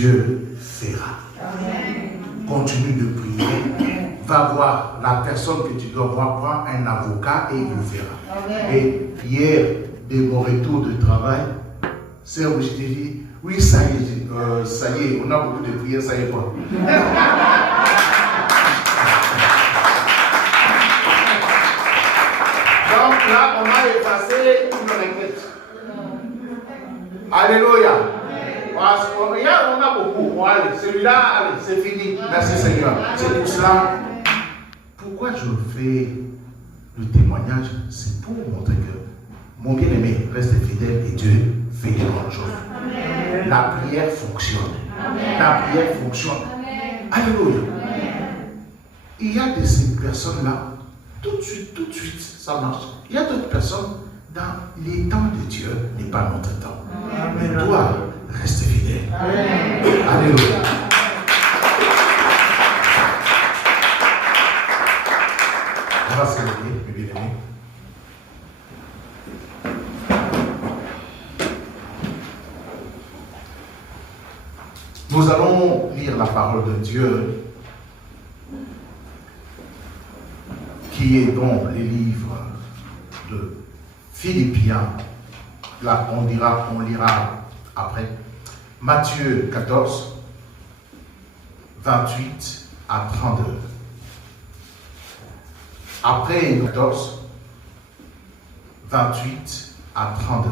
Dieu fera. Continue de prier. Va voir la personne que tu dois voir, prends un avocat et il le verra. Et hier, de mon retour de travail, c'est où je t'ai dit, oui, ça y est, on a beaucoup de prières, ça y est quoi. Donc là, on a effacé une requête. Alléluia. On a beaucoup. Bon, allez, celui-là, allez, c'est fini. Merci Seigneur. C'est pour cela. Pourquoi je fais le témoignage? C'est pour montrer que mon bien-aimé reste fidèle et Dieu fait de grandes choses. La prière fonctionne. La prière fonctionne. Alléluia. Il y a de ces personnes-là, tout de suite, ça marche. Il y a d'autres personnes, dans les temps de Dieu, n'est pas notre temps. Mais toi, reste fidèle. Alléluia. On va se lever, mes bien-aimés. Nous allons lire la parole de Dieu qui est dans les livres de Philippiens. Là, on lira après. Matthieu 14, 28 à 32. Après 14, 28 à 32.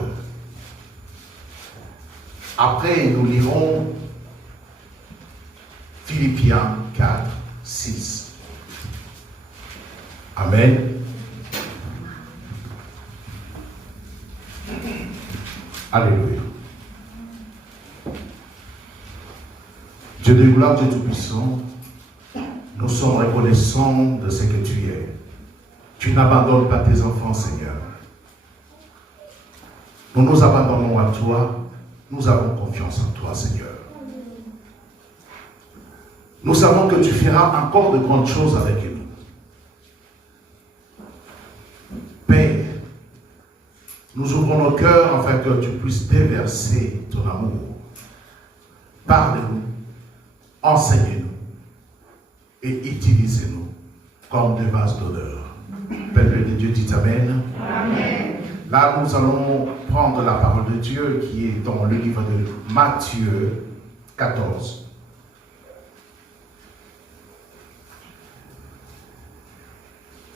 Après, nous lirons Philippiens 4, 6. Amen. Alléluia. Dieu de gloire, Dieu Tout-Puissant, nous sommes reconnaissants de ce que tu es. Tu n'abandonnes pas tes enfants, Seigneur. Nous nous abandonnons à toi. Nous avons confiance en toi, Seigneur. Nous savons que tu feras encore de grandes choses avec nous. Père, nous ouvrons nos cœurs afin que tu puisses déverser ton amour. Parle-nous, enseigne-nous et utilisez-nous comme des vases d'honneur. Père de Dieu, dit Amen. Amen. Là, nous allons prendre la parole de Dieu qui est dans le livre de Matthieu 14.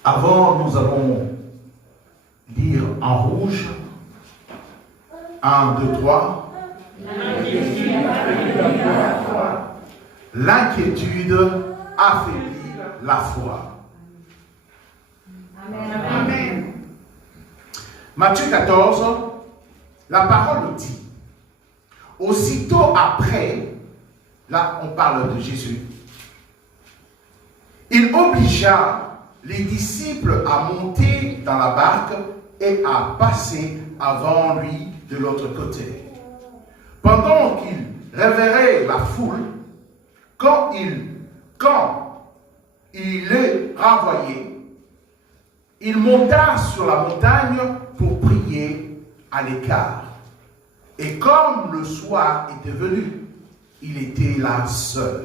Avant, nous allons lire en rouge. 1, 2, 3. L'inquiétude affaiblit la foi. Amen. Matthieu 14, la parole dit, aussitôt après, là on parle de Jésus, il obligea les disciples à monter dans la barque et à passer avant lui de l'autre côté. Pendant qu'il révérait la foule, quand il est renvoyé, il monta sur la montagne pour prier à l'écart. Et comme le soir était venu, il était là seul.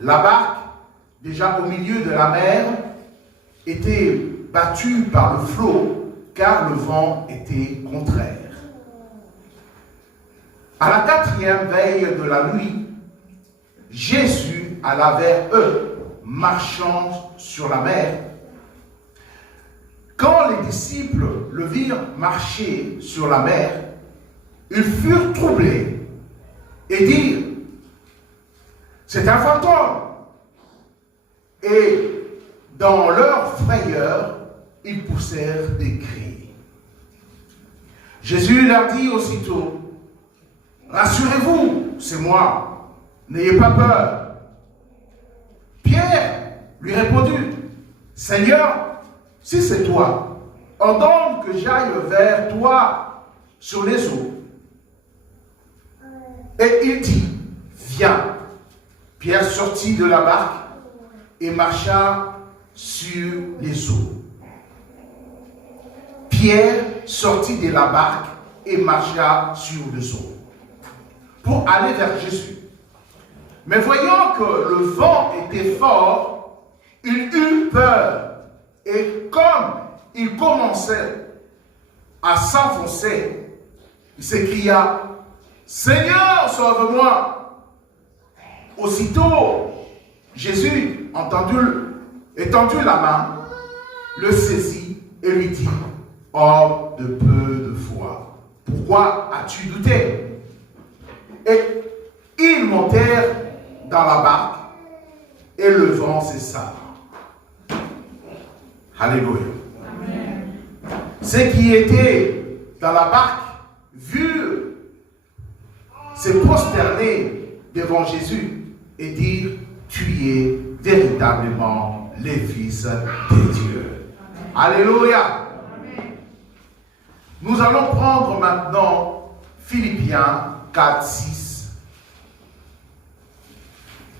La barque, déjà au milieu de la mer, était battue par le flot, car le vent était contraire. À la 4e veille de la nuit, Jésus alla vers eux, marchant sur la mer. Quand les disciples le virent marcher sur la mer, ils furent troublés et dirent, c'est un fantôme. Et dans leur frayeur, ils poussèrent des cris. Jésus leur dit aussitôt, rassurez-vous, c'est moi, n'ayez pas peur. Pierre lui répondit, Seigneur, si c'est toi, ordonne que j'aille vers toi sur les eaux. Et il dit, viens. Pierre sortit de la barque et marcha sur les eaux. Pierre sortit de la barque et marcha sur les eaux. pour aller vers Jésus. Mais voyant que le vent était fort, il eut peur. Et comme il commençait à s'enfoncer, il s'écria, « Seigneur, sauve-moi !» Aussitôt, Jésus, étendu la main, le saisit et lui dit, « Homme de peu de foi, pourquoi as-tu douté ?» Et ils montèrent dans la barque et le vent cessa. Alléluia. Amen. Ceux qui étaient dans la barque virent se prosterner devant Jésus et dire, tu es véritablement le Fils de Dieu. Amen. Alléluia. Amen. Nous allons prendre maintenant Philippiens 4, 6.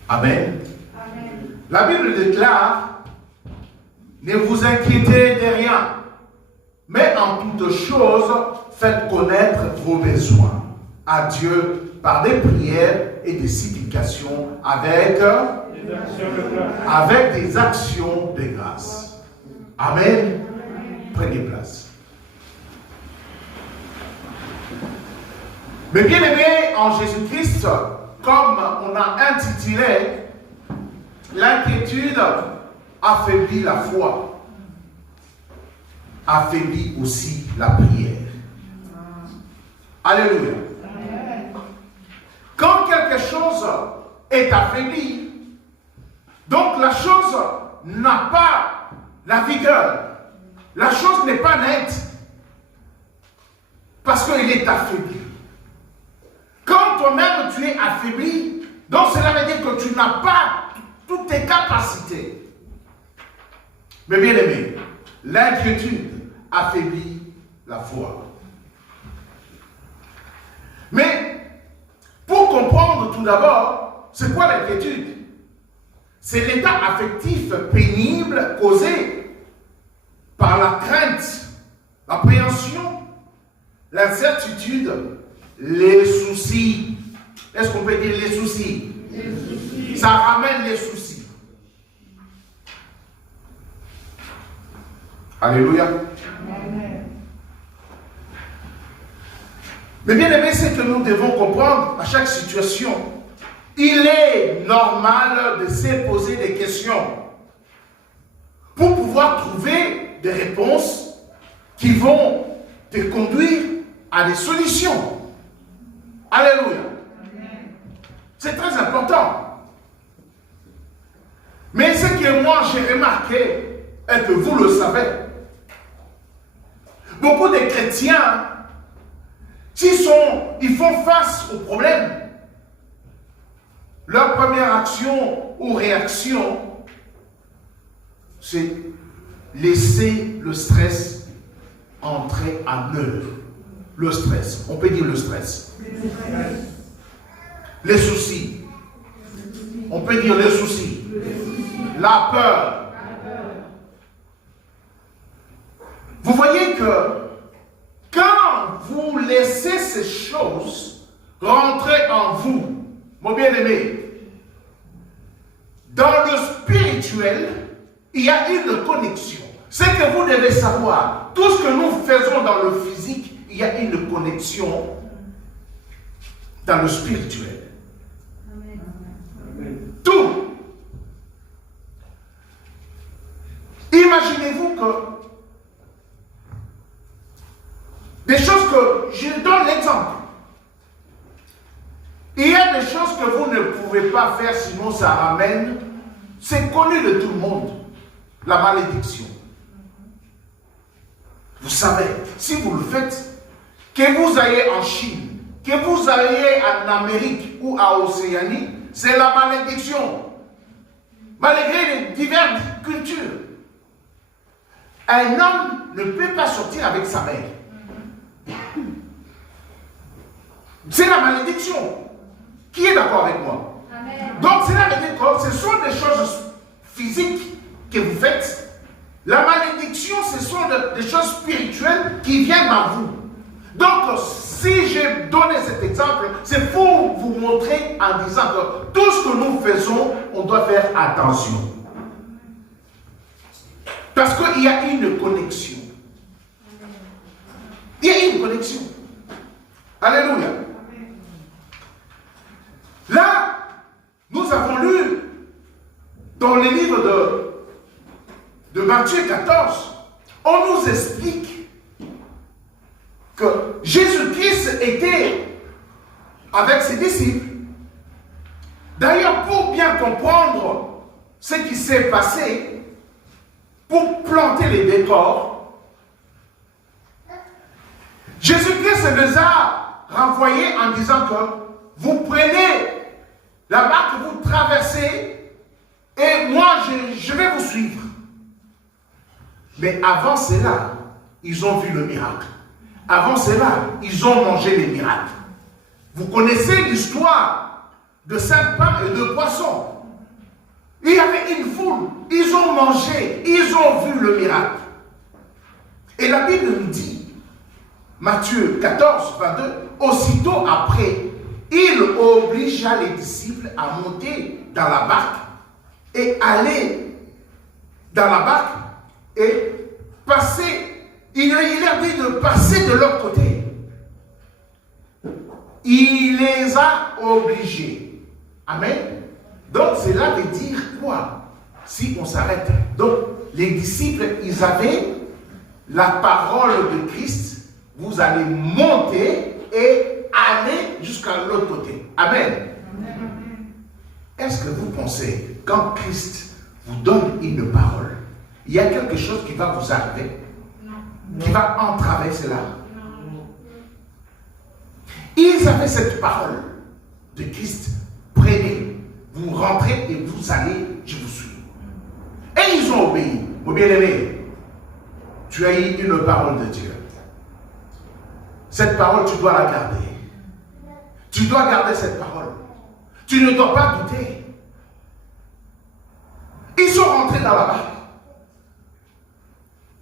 Amen. Amen. La Bible déclare, ne vous inquiétez de rien, mais en toutes choses, faites connaître vos besoins à Dieu par des prières et des supplications avec des actions de grâce. Amen. Prenez place. Mais bien aimés en Jésus-Christ, comme on a intitulé, l'inquiétude affaiblit la foi, affaiblit aussi la prière. Alléluia. Quand quelque chose est affaibli, donc la chose n'a pas la vigueur, la chose n'est pas nette, parce qu'il est affaibli. Quand toi-même tu es affaibli, donc cela veut dire que tu n'as pas toutes tes capacités. Mais bien aimé, l'inquiétude affaiblit la foi. Mais pour comprendre tout d'abord, c'est quoi l'inquiétude? C'est l'état affectif pénible causé par la crainte, l'appréhension, l'incertitude, les soucis. Est-ce qu'on peut dire les soucis? Les soucis. Ça ramène les soucis. Alléluia. Amen. Mais bien aimé, c'est que nous devons comprendre à chaque situation. Il est normal de se poser des questions pour pouvoir trouver des réponses qui vont te conduire à des solutions. Alléluia. Amen. C'est très important. Mais ce que moi j'ai remarqué, et que vous le savez, beaucoup de chrétiens, ils font face au problème, leur première action ou réaction, c'est laisser le stress entrer en œuvre. Le stress, on peut dire le stress. Les soucis, on peut dire les soucis. La peur. Vous voyez que quand vous laissez ces choses rentrer en vous, mon bien-aimé, dans le spirituel, il y a une connexion. C'est que vous devez savoir, tout ce que nous faisons dans le physique, il y a une connexion dans le spirituel. Amen. Tout. Imaginez-vous que des choses que, je donne l'exemple. Il y a des choses que vous ne pouvez pas faire, sinon ça ramène, c'est connu de tout le monde, la malédiction. Vous savez, si vous le faites, que vous ayez en Chine, que vous ayez en Amérique ou à Océanie, c'est la malédiction. Malgré les diverses cultures. Un homme ne peut pas sortir avec sa mère. C'est la malédiction. Qui est d'accord avec moi? Amen. Donc cela veut dire que ce sont des choses physiques que vous faites. La malédiction, ce sont des choses spirituelles qui viennent à vous. Donc, si je j'ai donné cet exemple, c'est pour vous montrer en disant que tout ce que nous faisons, on doit faire attention. Parce qu'il y a une connexion. Il y a une connexion. Alléluia. Là, nous avons lu dans les livres de Matthieu 14, on nous explique que Jésus-Christ était avec ses disciples. D'ailleurs, pour bien comprendre ce qui s'est passé, pour planter les décors, Jésus-Christ les a renvoyés en disant que vous prenez la barque, vous traversez, et moi je vais vous suivre. Mais avant cela, ils ont vu le miracle. Avant cela, ils ont mangé les miracles. Vous connaissez l'histoire de 5 pains et 2 poissons. Il y avait une foule, ils ont mangé, ils ont vu le miracle. Et la Bible nous dit, Matthieu 14, 22, aussitôt après, il obligea les disciples à monter dans la barque et aller dans la barque et passer. Il leur dit de passer de l'autre côté. Il les a obligés. Amen. Donc cela veut dire quoi? Si on s'arrête. Donc les disciples, ils avaient la parole de Christ. Vous allez monter et aller jusqu'à l'autre côté. Amen. Est-ce que vous pensez, quand Christ vous donne une parole, il y a quelque chose qui va vous arriver? Non. Qui va entraver cela? Non. Ils avaient cette parole de Christ. Prenez, vous rentrez et vous allez, je vous suis. Et ils ont obéi. Mon bien-aimé, tu as eu une parole de Dieu. Cette parole, tu dois la garder. Tu dois garder cette parole. Tu ne dois pas douter. Ils sont rentrés dans la barque.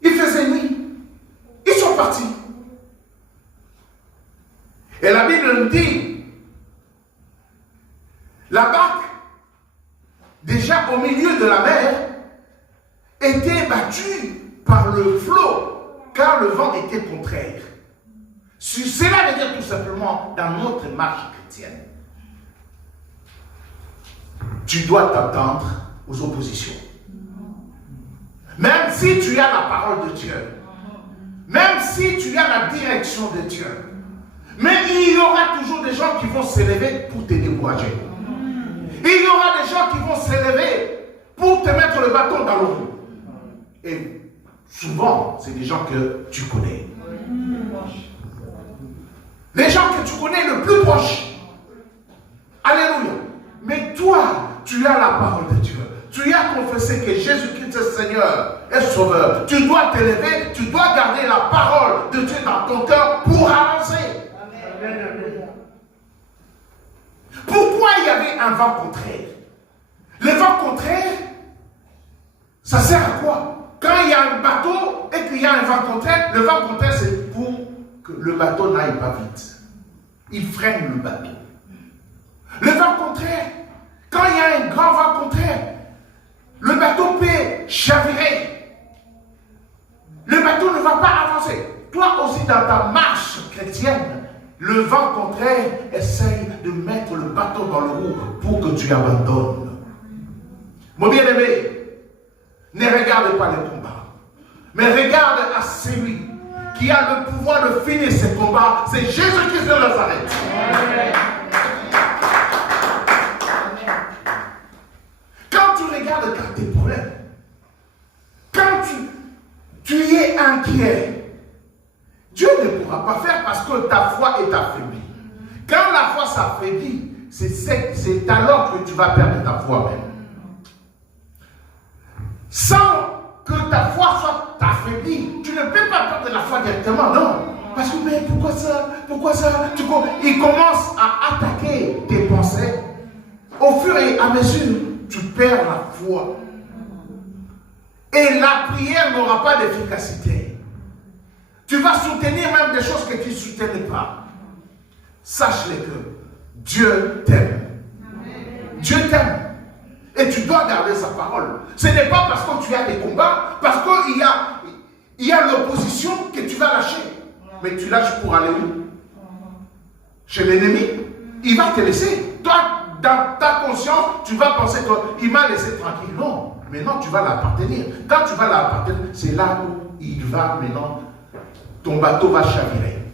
Il faisait nuit. Ils sont partis. Et la Bible nous dit, la barque, déjà au milieu de la mer, était battue par le flot, car le vent était contraire. Cela veut dire tout simplement, dans notre marche chrétienne, tu dois t'attendre aux oppositions. Même si tu as la parole de Dieu, même si tu as la direction de Dieu, mais il y aura toujours des gens qui vont s'élever pour te décourager. Il y aura des gens qui vont s'élever pour te mettre le bâton dans le roue. Et souvent, c'est des gens que tu connais. Les gens que tu connais le plus proche. Alléluia. Mais toi, tu as la parole de Dieu. Tu as confessé que Jésus-Christ est Seigneur et Sauveur. Tu dois t'élever, tu dois garder la parole de Dieu dans ton cœur pour avancer. Amen. Pourquoi il y avait un vent contraire? Le vent contraire, ça sert à quoi? Quand il y a un bateau et qu'il y a un vent contraire, le vent contraire c'est pour que le bateau n'aille pas vite. Il freine le bateau. Le vent contraire, quand il y a un grand vent contraire, le bateau peut chavirer. Le bateau ne va pas avancer. Toi aussi dans ta marche chrétienne, le vent contraire essaye de mettre le bateau dans le roue pour que tu abandonnes. Mon bien-aimé, ne regarde pas les combats, mais regarde à celui qui a le pouvoir de finir ces combats, c'est Jésus-Christ de Nazareth. Amen. Quand tu regardes tes problèmes, quand tu es inquiet, Dieu ne pourra pas faire parce que ta foi est affaiblie. Quand la foi s'affaiblit, c'est alors que tu vas perdre ta foi même. Sans que ta foi soit affaiblie, tu ne peux pas perdre la foi directement, non. Parce que, mais pourquoi ça? Pourquoi ça? Il commence à attaquer tes pensées. Au fur et à mesure, tu perds la foi. Et la prière n'aura pas d'efficacité. Tu vas soutenir même des choses que tu ne soutenais pas. sache-le que Dieu t'aime. Dieu t'aime. Et tu dois garder sa parole. Ce n'est pas parce que tu as des combats, parce qu'il y a l'opposition que tu vas lâcher. Mais tu lâches pour aller où? Chez l'ennemi. Il va te laisser. Toi, dans ta conscience, tu vas penser qu'il m'a laissé tranquille. Non. Maintenant, tu vas l'appartenir. Quand tu vas l'appartenir, c'est là où il va maintenant. Ton bateau va chavirer.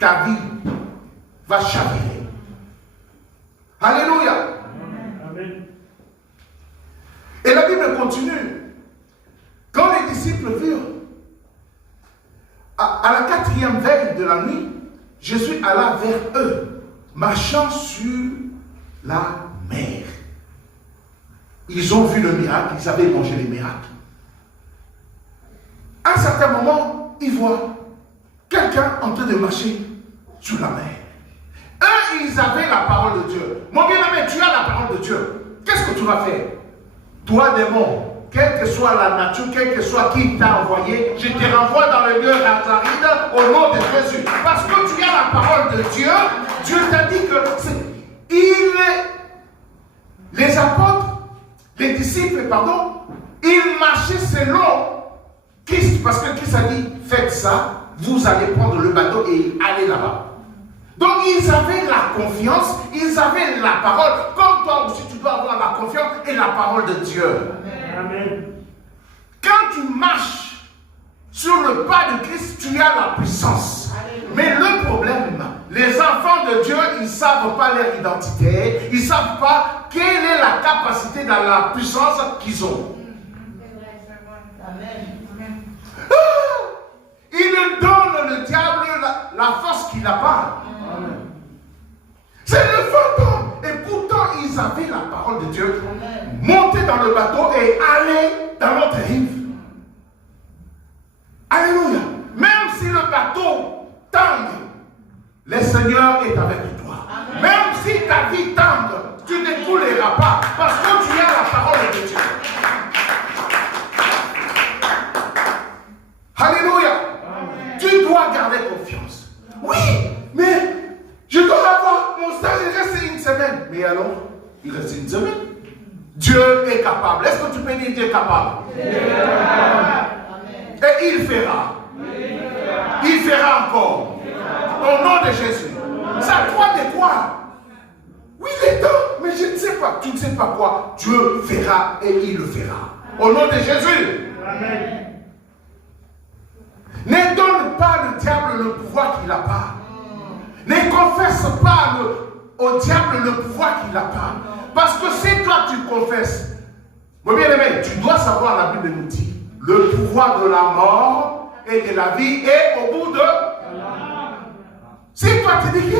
Ta vie va chavirer. Alléluia. Amen. Et la Bible continue. Quand les disciples virent, à la 4e veille de la nuit, Jésus alla vers eux, marchant sur la mer. Ils ont vu le miracle, ils avaient mangé les miracles. À un certain moment, ils voient quelqu'un en train de marcher sur la mer. Eux, ils avaient la parole de Dieu. Mon bien-aimé, tu as la parole de Dieu. Qu'est-ce que tu vas faire? Toi, démon, quelle que soit la nature, quel que soit qui t'a envoyé, je te renvoie dans le lieu Nazaride au nom de Jésus. Parce que tu as la parole de Dieu. Dieu t'a dit que les apôtres, les disciples, pardon, ils marchaient selon Christ. Parce que Christ a dit, faites ça, vous allez prendre le bateau et aller là-bas. Donc ils avaient la confiance, ils avaient la parole. Comme toi aussi, tu dois avoir la confiance et la parole de Dieu. Amen. Quand tu marches sur le pas de Christ, tu as la puissance. Mais le problème, les enfants de Dieu, ils ne savent pas leur identité, ils ne savent pas quelle est la capacité dans la puissance qu'ils ont. Ils donnent le diable la force qu'il n'a pas. C'est le fantôme. Et pourtant, ils avaient la parole de Dieu. Monter dans le bateau et aller dans l'autre rive. Alléluia. Même si le bateau tangue, le Seigneur est avec toi. Amen. Même si ta vie tangue, tu ne couleras pas parce que tu as la parole de Dieu. Alléluia. Amen. Tu dois garder confiance. Oui, mais je dois avoir mon stage, il reste une semaine. Mais alors, il reste une semaine. Dieu est capable. Est-ce que tu peux dire Dieu est capable? Et il fera. Il fera encore. Au nom de Jésus. C'est à toi de croire. Oui, il est temps, mais je ne sais pas. Tu ne sais pas quoi. Dieu fera et il le fera. Au nom de Jésus. Amen. Ne donne pas le diable le pouvoir qu'il n'a pas. Ne confesse pas au diable le pouvoir qu'il n'a pas. Parce que si toi tu confesses, mon bien-aimé, tu dois savoir, la Bible nous dit, le pouvoir de la mort et de la vie est au bout de... Si toi tu dis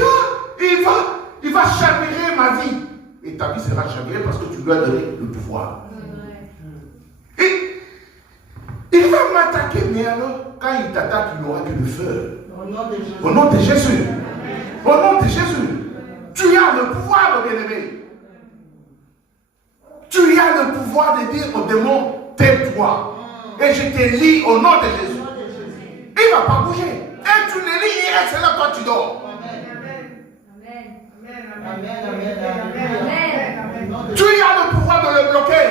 il va chavirer ma vie, et ta vie sera chavirée parce que tu lui as donné le pouvoir. Et il va m'attaquer, mais alors, quand il t'attaque, il n'aura que le feu. Au nom de Jésus. Au nom de Jésus. Tu as le pouvoir, mon bien-aimé. Tu as le pouvoir de dire au démon, tais-toi. Et je te lis au nom de Jésus. Il ne va pas bouger. Et tu le lis, il reste là, toi tu dors. Tu as le pouvoir de le bloquer.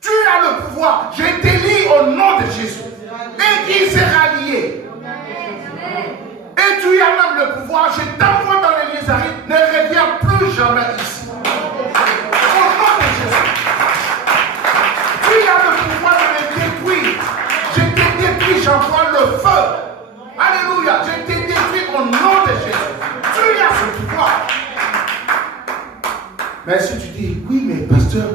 Tu as le pouvoir. Je te lis au nom de Jésus. Et il sera lié. Et tu as même le pouvoir. Je t'envoie dans les Lézarides. Ne reviens plus jamais ici. Au nom de Jésus. Tu as le pouvoir de me détruire. Je te détruis, j'envoie le feu. Alléluia. Je te détruis au nom de Jésus. Tu as ce pouvoir. Mais si tu dis, oui, mais pasteur,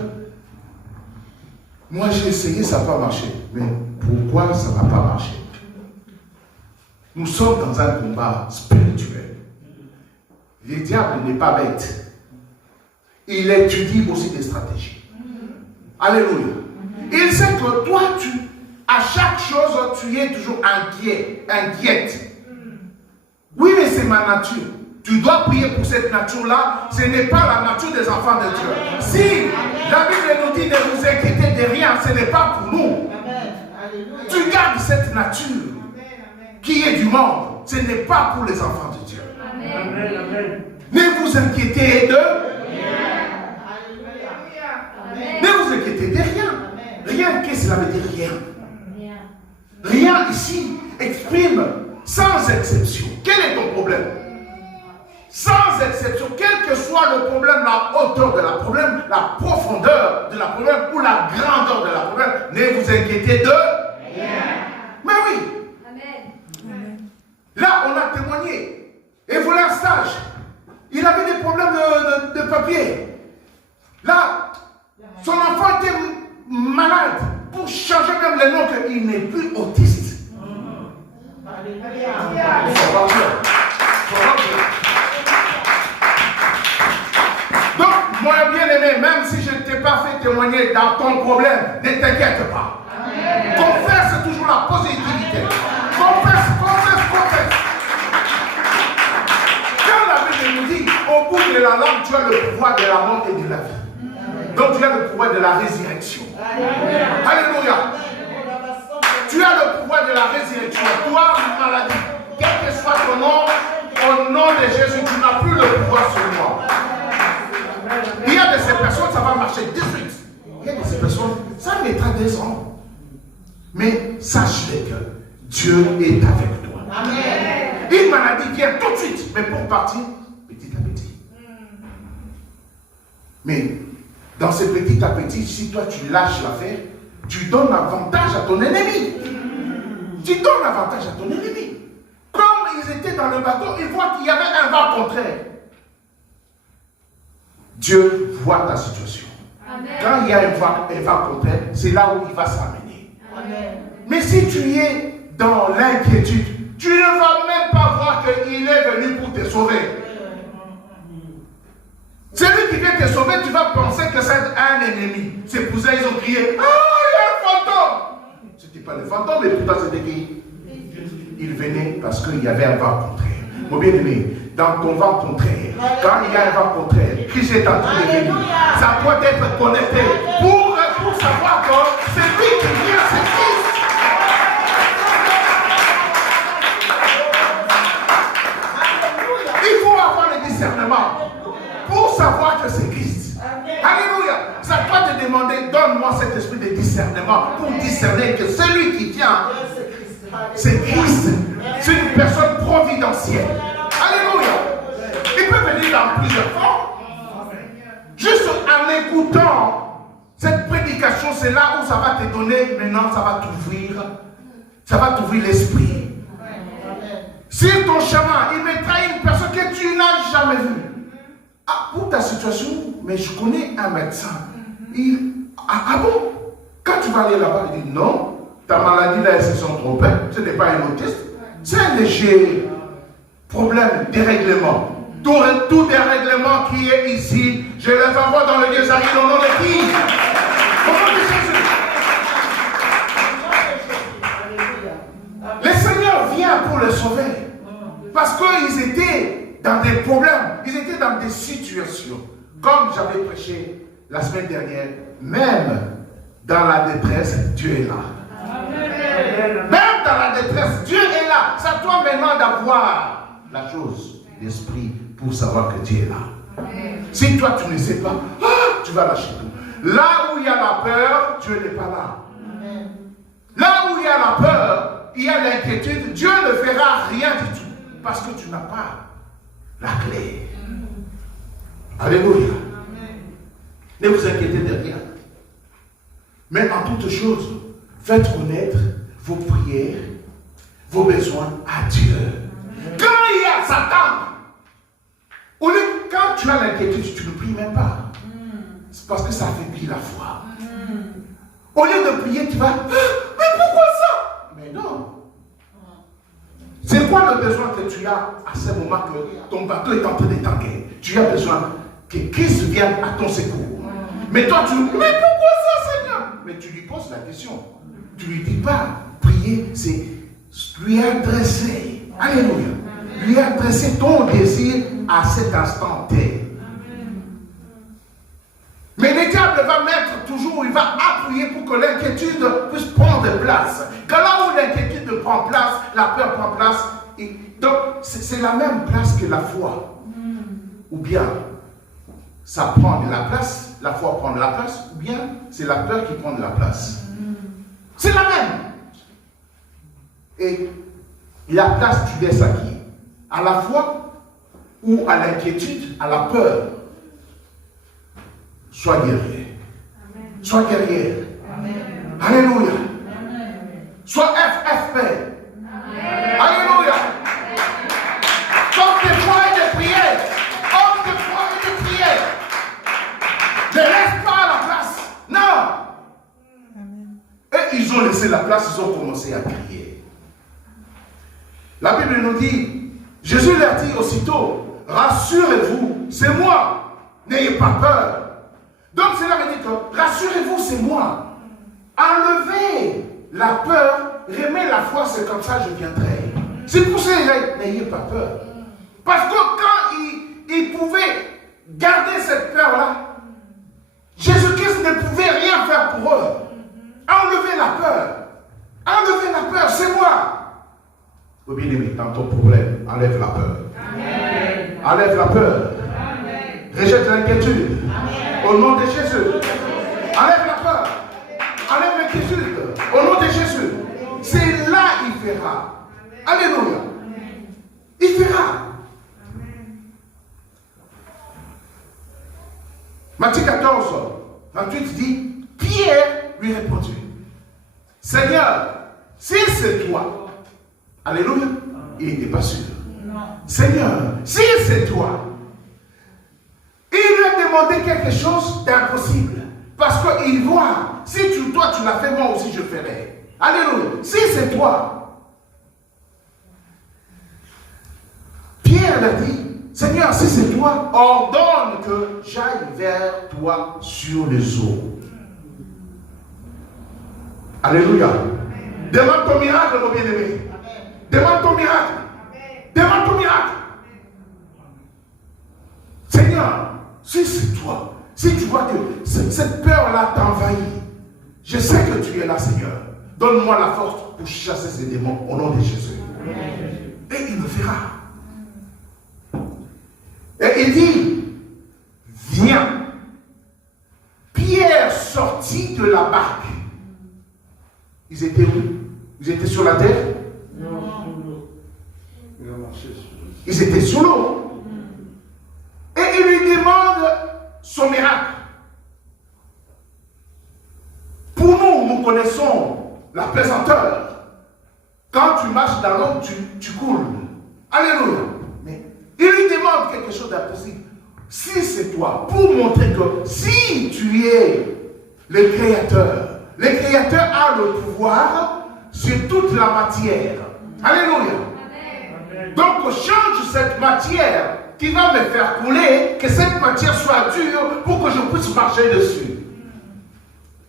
moi j'ai essayé, ça n'a pas marché. Mais pourquoi ça ne va pas marcher? Nous sommes dans un combat spirituel. Le diable n'est pas bête. Il étudie aussi des stratégies. Alléluia. Il sait que toi, à chaque chose, tu es toujours inquiète. Oui, mais c'est ma nature. Tu dois prier pour cette nature-là. Ce n'est pas la nature des enfants de Dieu. Si la Bible nous dit de vous inquiéter de rien, ce n'est pas pour nous. Tu gardes cette nature qui est du monde. Ce n'est pas pour les enfants de Dieu. Ne vous inquiétez de Ne vous inquiétez de rien. Rien, qu'est-ce que cela veut dire rien? Rien ici exprime sans exception. Quel est ton problème? Sans exception, quel que soit le problème, la hauteur de la problème, la profondeur de la problème ou la grandeur de la problème, ne vous inquiétez de rien. Mais oui. Amen. Là, on a témoigné. Et voulait un stage. Il avait des problèmes de papier. Là, son enfant était malade. Pour changer même le nom, qu'il n'est plus autiste. Donc, mon bien-aimé, même si je ne t'ai pas fait témoigner dans ton problème, ne t'inquiète pas. Confesse toujours la positivité. Confesse. Quand la Bible nous dit, au bout de la langue, tu as le pouvoir de la mort et de la vie. Donc tu as le pouvoir de la résurrection. Alléluia. Tu as le pouvoir de la résurrection. Toi, maladie, quel que soit ton nom, au nom de Jésus, tu n'as plus le pouvoir sur moi. Il y a de ces personnes, ça va marcher de suite. Il y a de ces personnes, ça mettra des ans. Mais sache-le que Dieu est avec toi. Amen. Une maladie vient tout de suite, mais pour partir, petit à petit. Mais dans ce petit à petit, si toi tu lâches l'affaire, tu donnes avantage à ton ennemi. Tu donnes avantage à ton ennemi. Comme ils étaient dans le bateau, ils voient qu'il y avait un vent contraire. Dieu voit ta situation. Amen. Quand il y a un vent contraire, c'est là où il va s'amener. Mais si tu es dans l'inquiétude, tu ne vas même pas voir qu'il est venu pour te sauver. Celui qui vient te sauver, tu vas penser que c'est un ennemi. C'est pour ça qu'ils ont crié, ah, il y a un fantôme. Ce n'était pas le fantôme, mais pourtant c'était qui? Il venait parce qu'il y avait un vent contraire. Mon bien-aimé, dans ton vent contraire, quand il y a un vent contraire, Christ est en train de venir. Ça doit être connecté pour savoir que c'est lui qui vient, c'est Christ. Il faut avoir le discernement pour savoir que c'est Christ. Alléluia. Ça doit te demander, donne-moi cet esprit de discernement pour discerner que celui qui vient, c'est Christ. C'est une personne providentielle. Alléluia. Il peut venir dans plusieurs formes. Juste en écoutant cette prédication, c'est là où ça va te donner, maintenant ça va t'ouvrir. Ça va t'ouvrir l'esprit. Sur ton chemin, il mettra une personne que tu n'as jamais vue. Ah, pour ta situation, mais je connais un médecin. Ah bon? Quand tu vas aller là-bas, il dit non, ta maladie là, elles se sont trompées. Ce n'est pas un autiste. C'est un léger problème dérèglement. Tout dérèglement qui est ici, je les envoie dans le Dieu Zahir au nom de qui? Au nom de Jésus. Le Seigneur vient pour le sauver. Parce qu'ils étaient dans des problèmes, ils étaient dans des situations. Comme j'avais prêché la semaine dernière, même dans la détresse, Dieu est là. Amen. Même dans la détresse, Dieu est là. C'est à toi maintenant d'avoir la chose, l'esprit, pour savoir que Dieu est là. Amen. Si toi tu ne sais pas, tu vas lâcher tout. Là où il y a la peur, Dieu n'est pas là. Amen. Là où il y a la peur, il y a l'inquiétude, Dieu ne fera rien du tout. Parce que tu n'as pas la clé. Alléluia. Ne vous inquiétez de rien. Mais en toutes choses, faites connaître vos prières, vos besoins à Dieu. Quand il y a Satan, au lieu, quand tu as l'inquiétude, tu ne pries même pas. C'est parce que ça affaiblit la foi. Au lieu de prier, tu vas, mais pourquoi ça? Mais non. C'est quoi le besoin que tu as à ce moment que ton bateau est en train de tanguer? Tu as besoin que Christ vienne à ton secours. Mais toi, mais pourquoi ça, Seigneur? Mais tu lui poses la question. Tu lui dis pas, prier, c'est lui adresser. Alléluia. Lui adresser ton désir à cet instant T. Mais le diable va mettre toujours, il va appuyer pour que l'inquiétude puisse prendre place. Quand là où l'inquiétude prend place, la peur prend place, Donc, c'est la même place que la foi. Ou bien, ça prend de la place, la foi prend de la place, ou bien c'est la peur qui prend de la place. C'est la même. Et la place, tu laisses à qui? À la foi ou à l'inquiétude, à la peur? Sois guerrier. Sois guerrière. Alléluia. Sois FFP. Alléluia. Homme de foi et de prière. Homme de foi et de prière. Ne laisse pas la place. Non. Et ils ont laissé la place, ils ont commencé à crier. La Bible nous dit, Jésus leur dit aussitôt, rassurez-vous, c'est moi. N'ayez pas peur. Donc cela veut dire que, rassurez-vous, c'est moi. Enlevez la peur, remets la foi, c'est comme ça je viendrai. C'est pour ça n'ayez pas peur. Parce que quand ils pouvaient garder cette peur-là, Jésus-Christ ne pouvait rien faire pour eux. Enlevez la peur. Enlevez la peur, c'est moi. Oh bien-aimé, dans ton problème, enlève la peur. Amen. Enlève la peur. Amen. Rejette l'inquiétude. Au nom de Jésus. Enlève la peur. Enlève l'inquiétude. Au nom de Jésus. C'est là il fera. Alléluia. Il fera. Matthieu 14, 28 dit, Pierre lui répondit, Seigneur, si c'est toi, alléluia, il n'était pas sûr. Seigneur, si c'est toi, il lui a demandé quelque chose d'impossible. Parce qu'il voit, si toi tu l'as fait, moi aussi je ferai. Alléluia. Si c'est toi. Pierre l'a dit, Seigneur, si c'est toi, ordonne que j'aille vers toi sur les eaux. Alléluia. Demande ton miracle, mon bien-aimé. Demande ton miracle. Demande ton miracle. Seigneur, si c'est toi, si tu vois que cette peur-là t'envahit, je sais que tu es là, Seigneur. Donne-moi la force pour chasser ces démons au nom de Jésus. Et il le fera. Et il dit, viens. Pierre sortit de la barque. Ils étaient où? Ils étaient sur la terre? Non, sous l'eau. Ils étaient sous l'eau. Et il lui demande son miracle. Pour nous, nous connaissons la pesanteur. Quand tu marches dans l'eau, tu coules. Alléluia. Mais il lui demande quelque chose d'impossible. Si c'est toi, pour montrer que si tu es le Créateur a le pouvoir sur toute la matière. Alléluia. Amen. Donc change cette matière qui va me faire couler, que cette matière soit dure pour que je puisse marcher dessus.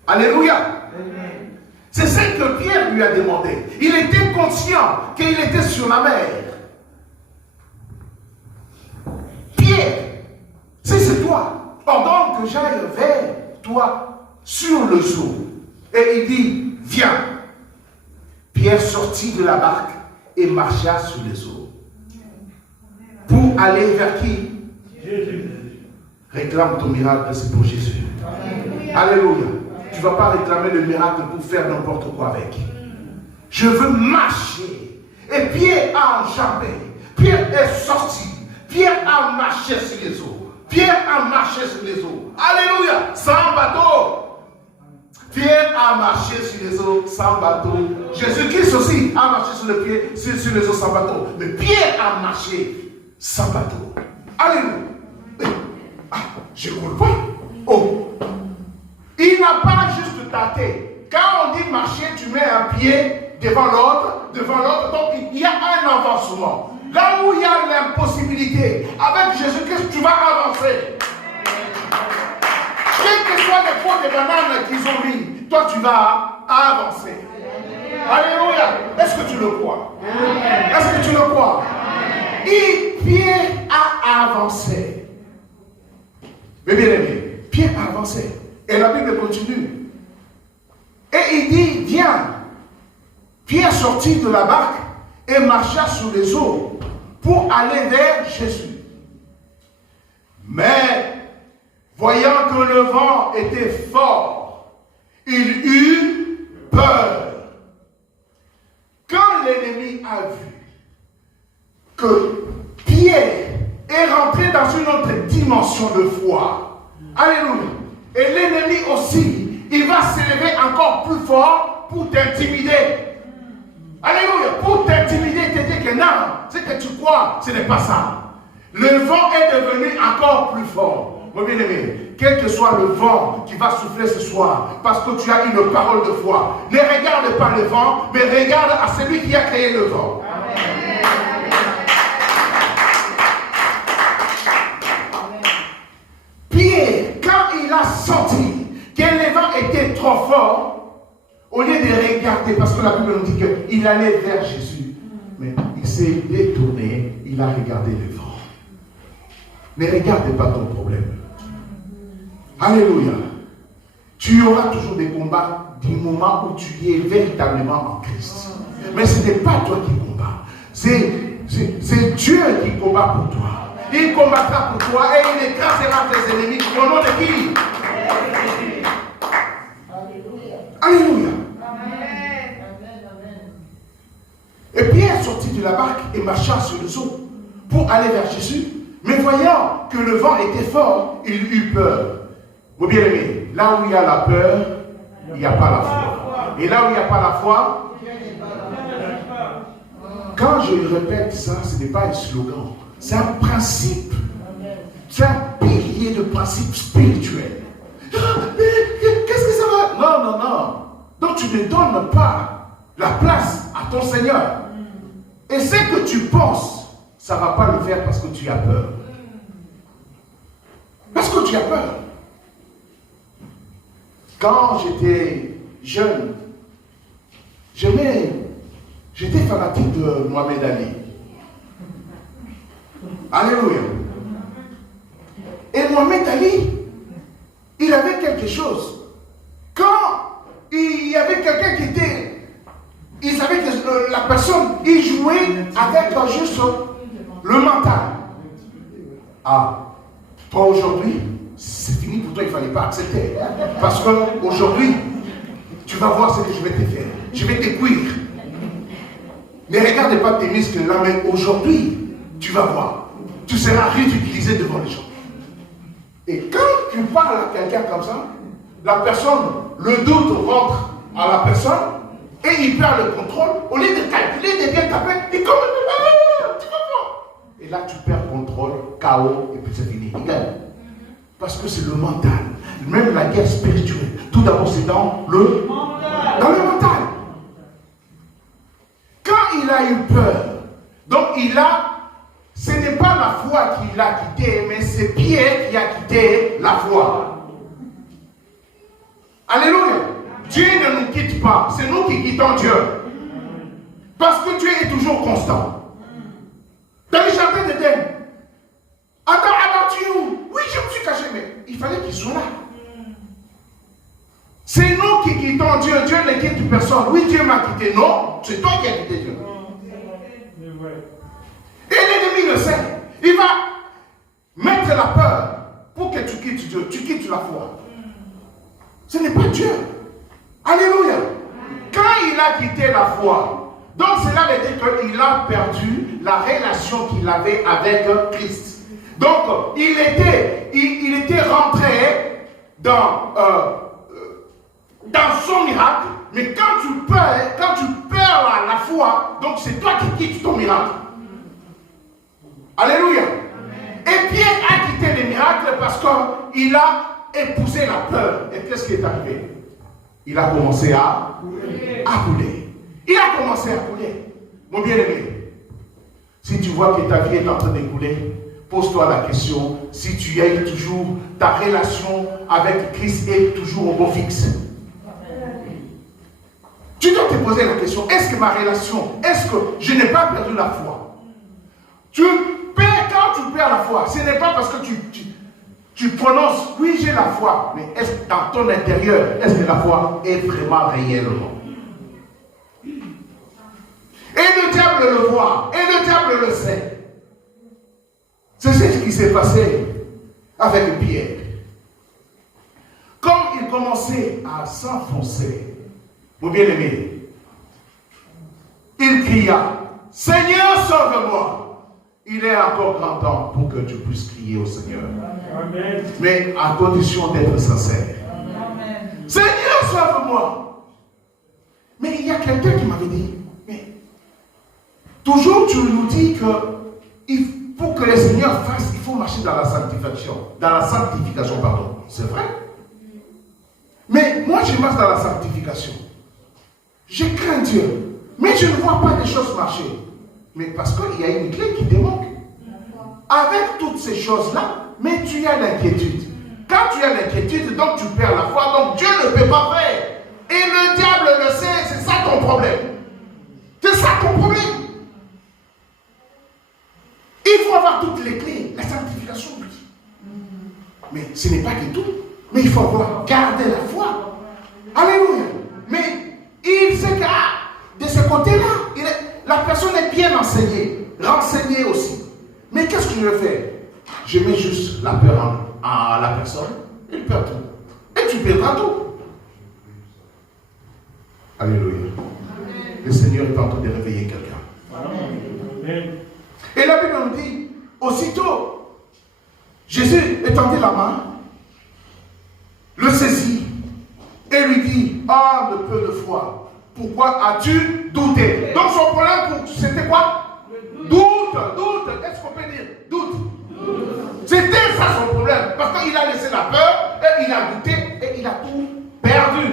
Alléluia. Amen. C'est ce que Pierre lui a demandé. Il était conscient qu'il était sur la mer. Pierre, si c'est toi, ordonne que j'aille vers toi sur le eau. Et il dit, viens. Pierre sortit de la barque et marcha sur les eaux. Pour aller vers qui? Jésus. Réclame ton miracle, c'est pour Jésus. Alléluia. Alléluia. Tu ne vas pas réclamer le miracle pour faire n'importe quoi avec. Je veux marcher. Et Pierre a enjambé. Pierre est sorti. Pierre a marché sur les eaux. Pierre a marché sur les eaux. Alléluia. Sans bateau. Pierre a marché sur les eaux sans bateau. Jésus-Christ aussi a marché sur les eaux sans bateau. Mais Pierre a marché sans bateau. Alléluia. Ah, je ne coule pas. Oh. Il n'a pas juste tâté. Quand on dit marcher, tu mets un pied devant l'autre. Donc il y a un avancement. Là où il y a l'impossibilité, avec Jésus-Christ, tu vas avancer. Quels que soient les pots de bananes qu'ils ont mis, toi tu vas avancer. Alléluia. Est-ce que tu le crois? Est-ce que tu le crois? Et Pierre a avancé. Mais bien aimé, Pierre a avancé. Et la Bible continue. Et il dit, viens. Pierre sortit de la barque et marcha sur les eaux pour aller vers Jésus. Mais, voyant que le vent était fort, il eut peur. Quand l'ennemi a vu que Pierre est rentré dans une autre dimension de foi, alléluia, et l'ennemi aussi, il va s'élever encore plus fort pour t'intimider. Alléluia, pour t'intimider, te dire que non, ce que tu crois, ce n'est pas ça. Le vent est devenu encore plus fort. Mon bien-aimé, quel que soit le vent qui va souffler ce soir, parce que tu as une parole de foi, ne regarde pas le vent, mais regarde à celui qui a créé le vent. Amen. Pierre, quand il a senti que le vent était trop fort, au lieu de regarder, parce que la Bible nous dit qu'il allait vers Jésus, mais il s'est détourné, il a regardé le vent. Ne regarde pas ton problème. Alléluia. Tu auras toujours des combats du moment où tu es véritablement en Christ. Mais ce n'est pas toi qui combats. C'est Dieu qui combat pour toi. Il combattra pour toi et il écrasera tes ennemis. Au nom de qui? Alléluia. Et Pierre sortit de la barque et marcha sur les eaux pour aller vers Jésus. Mais voyant que le vent était fort, il eut peur. Vous bien aimé, là où il y a la peur, il n'y a pas la foi. Et là où il n'y a pas la foi, quand je répète ça, ce n'est pas un slogan. C'est un principe. C'est un pilier de principe spirituel. Qu'est-ce que ça va? Non, non, non. Donc tu ne donnes pas la place à ton Seigneur. Et ce que tu penses, ça ne va pas le faire parce que tu as peur. Parce que tu as peur. Quand j'étais jeune, j'étais fanatique de Mohamed Ali. Alléluia. Et Mohamed Ali, il avait quelque chose. Quand il y avait quelqu'un qui était, il savait que la personne, il jouait avec juste le mental. Ah, toi aujourd'hui, c'est fini pour toi, il ne fallait pas accepter. Parce qu'aujourd'hui, tu vas voir ce que je vais te faire. Je vais te cuire. Ne regarde pas tes muscles là, mais aujourd'hui, tu vas voir. Tu seras ridiculisé devant les gens. Et quand tu parles à quelqu'un comme ça, la personne, le doute rentre à la personne et il perd le contrôle. Au lieu de calculer, de bien taper, il commence à tu comprends. Et là, tu perds contrôle, chaos, et puis c'est fini. Il gagne. Parce que c'est le mental. Même la guerre spirituelle. Tout d'abord, c'est dans le mental. Quand il a eu peur, donc ce n'est pas la foi qui l'a quitté, mais c'est Pierre qui a quitté la foi. Alléluia. Dieu ne nous quitte pas, c'est nous qui quittons Dieu. Parce que Dieu est toujours constant. Dans le jardin d'Éden, Adam a battu où? Oui, je me suis caché, mais il fallait qu'il soit là. C'est nous qui quittons Dieu. Dieu ne quitte personne. Oui, Dieu m'a quitté. Non, c'est toi qui as quitté Dieu. Et l'ennemi le sait. Il va mettre la peur pour que tu quittes Dieu. Tu quittes la foi. Ce n'est pas Dieu. Alléluia. Quand il a quitté la foi, donc cela veut dire qu'il a perdu la relation qu'il avait avec Christ. Donc, il était rentré dans son miracle, mais quand tu perds la foi, donc c'est toi qui quittes ton miracle. Alléluia. Et Pierre a quitté le miracle parce qu'il a épousé la peur. Et qu'est-ce qui est arrivé? Il a commencé à couler. Il a commencé à couler. Mon bien-aimé, si tu vois que ta vie est en train de couler, pose-toi la question si tu as toujours ta relation avec Christ est toujours au beau fixe. Tu dois te poser la question, est-ce que ma relation, est-ce que je n'ai pas perdu la foi? Quand tu perds la foi, ce n'est pas parce que tu prononces, oui j'ai la foi, mais est-ce que dans ton intérieur, est-ce que la foi est vraiment réellement? Et Et le diable le voit. Et le diable le sait. C'est ce qui s'est passé avec Pierre. Comme il commençait à s'enfoncer, mon bien-aimé, il cria, Seigneur, sauve-moi. Il est encore grand temps pour que tu puisses crier au Seigneur. Amen. Mais à condition d'être sincère. Amen. Seigneur, sauve-moi. Mais il y a quelqu'un qui m'avait dit, mais toujours tu nous dis que pour que le Seigneur fasse, il faut marcher dans la sanctification. Dans la sanctification, pardon. C'est vrai. Mais moi, je marche dans la sanctification. Je crains Dieu. Mais je ne vois pas les choses marcher. Mais parce qu'il y a une clé qui te manque. Avec toutes ces choses-là, mais tu as l'inquiétude. Quand tu as l'inquiétude, donc tu perds la foi. Donc Dieu ne peut pas faire. Et le diable le sait, c'est ça ton problème. C'est ça ton problème. Il faut avoir toutes les clés. La sanctification, oui. Mais ce n'est pas que tout. Mais il faut avoir garder la foi. Alléluia. Mais il sait que de ce côté-là, la personne est bien enseignée, renseignée aussi. Mais qu'est-ce que je vais faire? Je mets juste la peur à la personne, il perd tout. Et tu perdras tout. Alléluia. Amen. Le Seigneur est en train de réveiller quelqu'un. Amen. Et la Bible nous dit, aussitôt, Jésus étendit la main, le saisit et lui dit, homme de peu de foi, pourquoi as-tu douté? Donc son problème, c'était quoi? Doute. Est-ce qu'on peut dire doute? C'était ça son problème. Parce qu'il a laissé la peur, et il a douté, et il a tout perdu.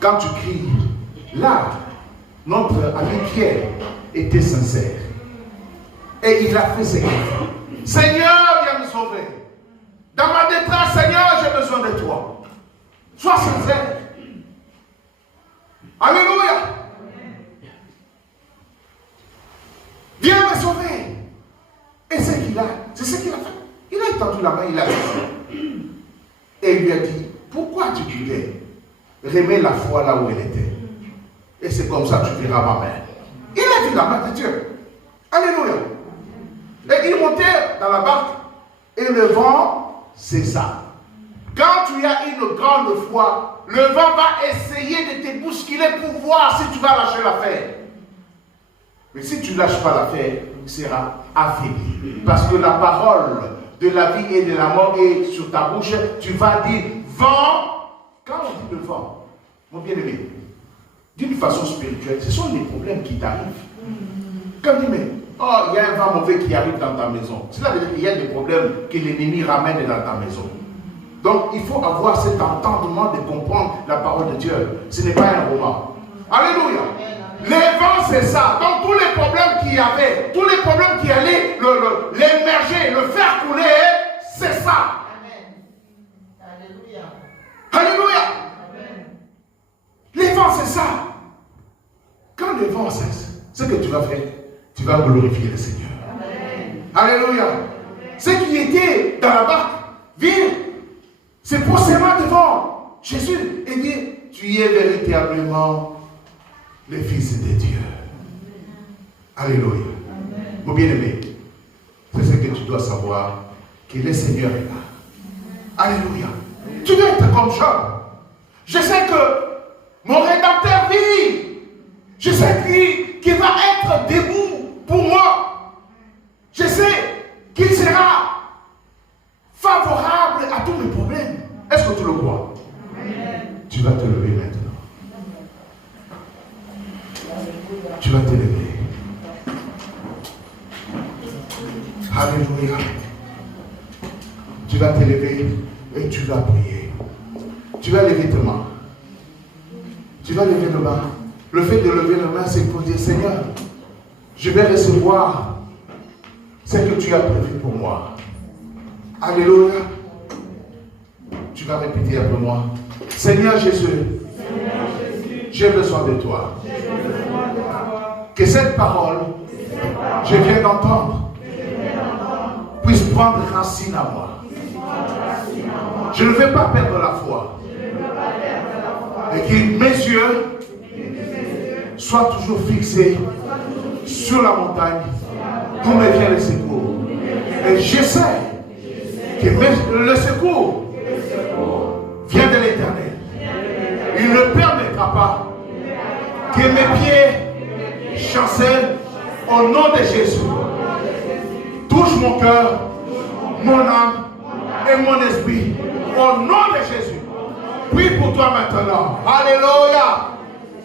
Quand tu cries, là, notre ami Pierre était sincère. Et il a fait ses cris. Seigneur, viens me sauver. Dans ma détresse, Seigneur, j'ai besoin de toi. Sois sincère. Alléluia. Viens me sauver. Et c'est ce qu'il a fait. Il a étendu la main, il a dit. Et il lui a dit, pourquoi tu doutais? Remets la foi là où elle était. Et c'est comme ça que tu verras ma main. Il a vu la main de Dieu. Alléluia. Et il montait dans la barque. Et le vent cessa. Quand tu as une grande foi, le vent va essayer de te bousculer pour voir si tu vas lâcher l'affaire. Mais si tu ne lâches pas l'affaire, il sera affaibli. Parce que la parole de la vie et de la mort est sur ta bouche. Tu vas dire, vent. Quand on dit le vent, mon bien-aimé, d'une façon spirituelle, ce sont les problèmes qui t'arrivent. Quand on dit, mais, oh, il y a un vent mauvais qui arrive dans ta maison. Cela veut dire qu'il y a des problèmes que l'ennemi ramène dans ta maison. Donc, il faut avoir cet entendement de comprendre la parole de Dieu. Ce n'est pas un roman. Alléluia. Les vents, c'est ça. Donc, tous les problèmes qu'il y avait, tous les problèmes qui allaient l'émerger, le faire couler, c'est ça. Alléluia. Amen. Les vents, c'est ça. Quand le vent cesse, ce que tu vas faire, tu vas glorifier le Seigneur. Amen. Alléluia. Amen. Ce qui était dans la barque, viens. C'est procédement devant Jésus et dit, tu es véritablement le Fils de Dieu. Alléluia. Amen. Mon bien-aimé, c'est ce que tu dois savoir, que le Seigneur est là. Alléluia. Tu dois être comme Job. Je sais que mon Rédempteur vit. Je sais qu'il va être debout pour moi. Je sais qu'il sera favorable à tous mes problèmes. Est-ce que tu le crois? Amen. Tu vas te lever maintenant. Tu vas te lever. Alléluia. Tu vas te lever. Et tu vas prier. Tu vas lever tes mains. Tu vas lever les mains. Le fait de lever les mains, c'est pour dire, Seigneur, je vais recevoir ce que tu as prévu pour moi. Alléluia. Tu vas répéter après moi. Seigneur Jésus, j'ai besoin de toi. Que cette parole, je viens d'entendre, puisse prendre racine à moi. Je ne vais pas perdre la foi. Et que mes yeux soient toujours fixés sur la montagne d'où me vient le secours. Et je sais que le secours vient de l'Éternel. Il ne permettra pas que mes pieds chancellent au nom de Jésus. Touche mon cœur, mon âme et mon esprit au nom de Jésus. Prie pour toi maintenant. Alléluia.